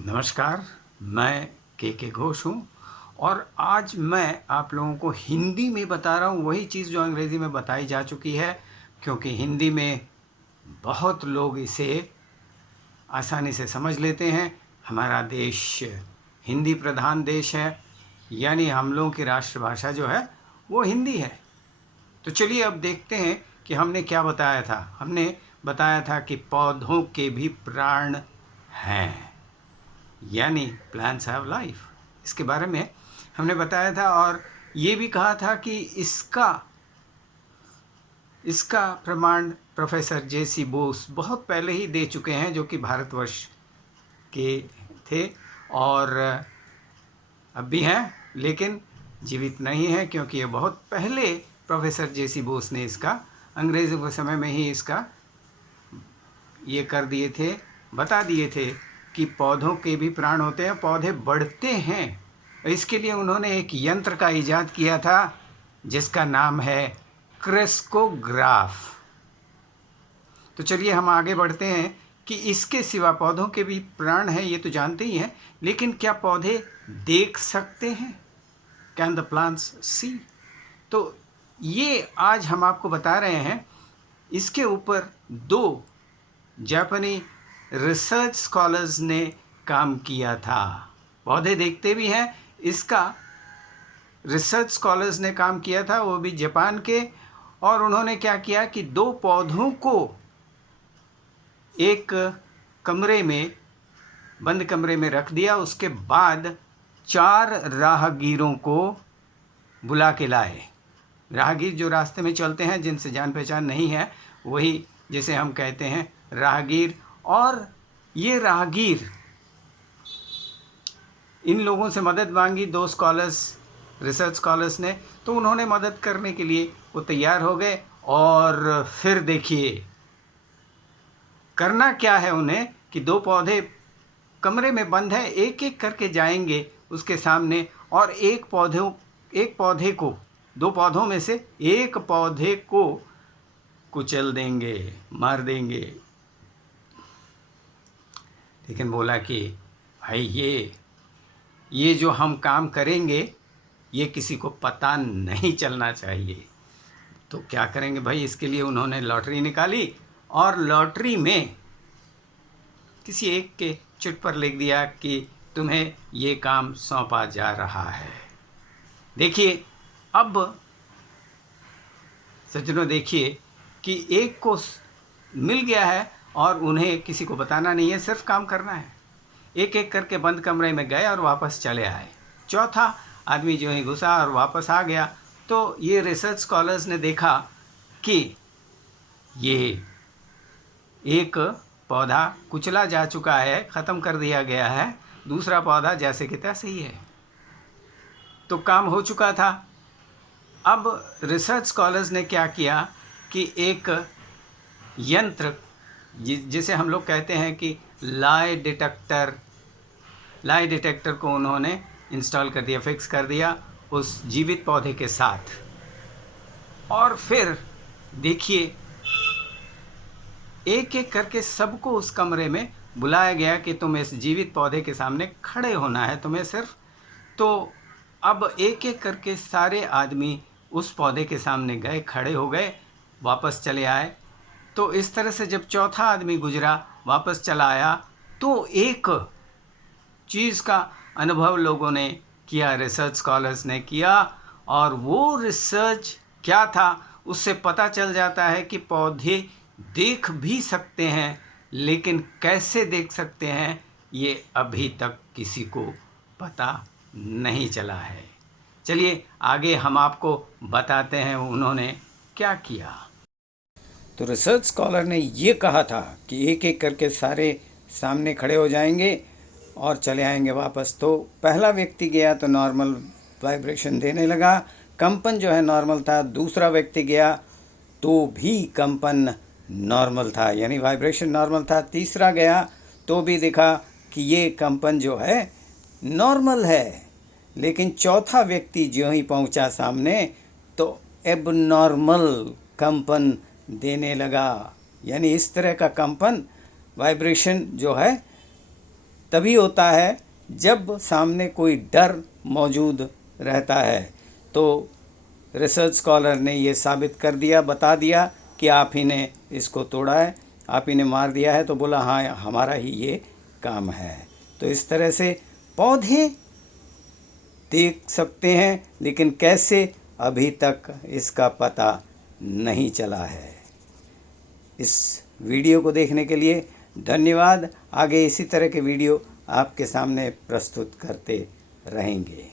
नमस्कार, मैं के घोष हूँ और आज मैं आप लोगों को हिंदी में बता रहा हूँ वही चीज़ जो अंग्रेज़ी में बताई जा चुकी है, क्योंकि हिंदी में बहुत लोग इसे आसानी से समझ लेते हैं। हमारा देश हिंदी प्रधान देश है, यानी हम लोगों की राष्ट्रभाषा जो है वो हिंदी है। तो चलिए अब देखते हैं कि हमने क्या बताया था। हमने बताया था कि पौधों के भी प्राण हैं, यानी प्लांट्स हैव लाइफ। इसके बारे में हमने बताया था और ये भी कहा था कि इसका प्रमाण प्रोफेसर जे.सी. बोस बहुत पहले ही दे चुके हैं, जो कि भारतवर्ष के थे और अब भी हैं, लेकिन जीवित नहीं हैं, क्योंकि ये बहुत पहले प्रोफेसर जे.सी. बोस ने इसका अंग्रेज़ों के समय में ही इसका ये कर दिए थे, बता दिए थे कि पौधों के भी प्राण होते हैं, पौधे बढ़ते हैं। इसके लिए उन्होंने एक यंत्र का इजाद किया था जिसका नाम है क्रेस्कोग्राफ। तो चलिए हम आगे बढ़ते हैं कि इसके सिवा पौधों के भी प्राण हैं, ये तो जानते ही हैं, लेकिन क्या पौधे देख सकते हैं? कैन द प्लांट्स सी? तो ये आज हम आपको बता रहे हैं। इसके ऊपर दो जापानी रिसर्च स्कॉलर्स ने काम किया था। पौधे देखते भी हैं, इसका रिसर्च स्कॉलर्स ने काम किया था, वो भी जापान के। और उन्होंने क्या किया कि दो पौधों को एक कमरे में, बंद कमरे में रख दिया। उसके बाद 4 राहगीरों को बुला के लाए। राहगीर जो रास्ते में चलते हैं, जिनसे जान पहचान नहीं है, वही जिसे हम कहते हैं राहगीर। और ये राहगीर इन लोगों से मदद मांगी, दो स्कॉलर्स, रिसर्च स्कॉलर्स ने। तो उन्होंने मदद करने के लिए वो तैयार हो गए। और फिर देखिए करना क्या है उन्हें कि दो पौधे कमरे में बंद है, एक एक करके जाएंगे उसके सामने और एक पौधे को, दो पौधों में से एक पौधे को कुचल देंगे, मार देंगे। लेकिन बोला कि भाई ये जो हम काम करेंगे ये किसी को पता नहीं चलना चाहिए। तो क्या करेंगे भाई? इसके लिए उन्होंने लॉटरी निकाली और लॉटरी में किसी एक के चिट पर लिख दिया कि तुम्हें ये काम सौंपा जा रहा है। देखिए अब सज्जनों, देखिए कि एक को मिल गया है और उन्हें किसी को बताना नहीं है, सिर्फ काम करना है। एक एक करके बंद कमरे में गए और वापस चले आए। चौथा आदमी जो ही घुसा और वापस आ गया, तो ये रिसर्च स्कॉलर्स ने देखा कि ये एक पौधा कुचला जा चुका है, ख़त्म कर दिया गया है, दूसरा पौधा जैसे कि तैसे ही है। तो काम हो चुका था। अब रिसर्च स्कॉलर्स ने क्या किया कि एक यंत्र, जिसे हम लोग कहते हैं कि लाई डिटेक्टर को उन्होंने इंस्टॉल कर दिया, फिक्स कर दिया उस जीवित पौधे के साथ। और फिर देखिए एक एक करके सबको उस कमरे में बुलाया गया कि तुम्हें इस जीवित पौधे के सामने खड़े होना है, तुम्हें सिर्फ। तो अब एक एक करके सारे आदमी उस पौधे के सामने गए, खड़े हो गए, वापस चले आए। तो इस तरह से जब चौथा आदमी गुजरा, वापस चला आया, तो एक चीज़ का अनुभव लोगों ने किया, रिसर्च स्कॉलर्स ने किया। और वो रिसर्च क्या था, उससे पता चल जाता है कि पौधे देख भी सकते हैं, लेकिन कैसे देख सकते हैं ये अभी तक किसी को पता नहीं चला है। चलिए आगे हम आपको बताते हैं उन्होंने क्या किया। तो रिसर्च स्कॉलर ने ये कहा था कि एक एक करके सारे सामने खड़े हो जाएंगे और चले आएंगे वापस। तो पहला व्यक्ति गया तो नॉर्मल वाइब्रेशन देने लगा, कंपन जो है नॉर्मल था। दूसरा व्यक्ति गया तो भी कंपन नॉर्मल था, यानी वाइब्रेशन नॉर्मल था। तीसरा गया तो भी दिखा कि ये कंपन जो है नॉर्मल है। लेकिन चौथा व्यक्ति जो ही पहुंचा सामने तो एबनॉर्मल कंपन देने लगा, यानी इस तरह का कंपन, वाइब्रेशन जो है तभी होता है जब सामने कोई डर मौजूद रहता है। तो रिसर्च स्कॉलर ने ये साबित कर दिया, बता दिया कि आप ही ने इसको तोड़ा है, आप ही ने मार दिया है। तो बोला हाँ, हमारा ही ये काम है। तो इस तरह से पौधे देख सकते हैं, लेकिन कैसे, अभी तक इसका पता नहीं चला है। इस वीडियो को देखने के लिए धन्यवाद। आगे इसी तरह के वीडियो आपके सामने प्रस्तुत करते रहेंगे।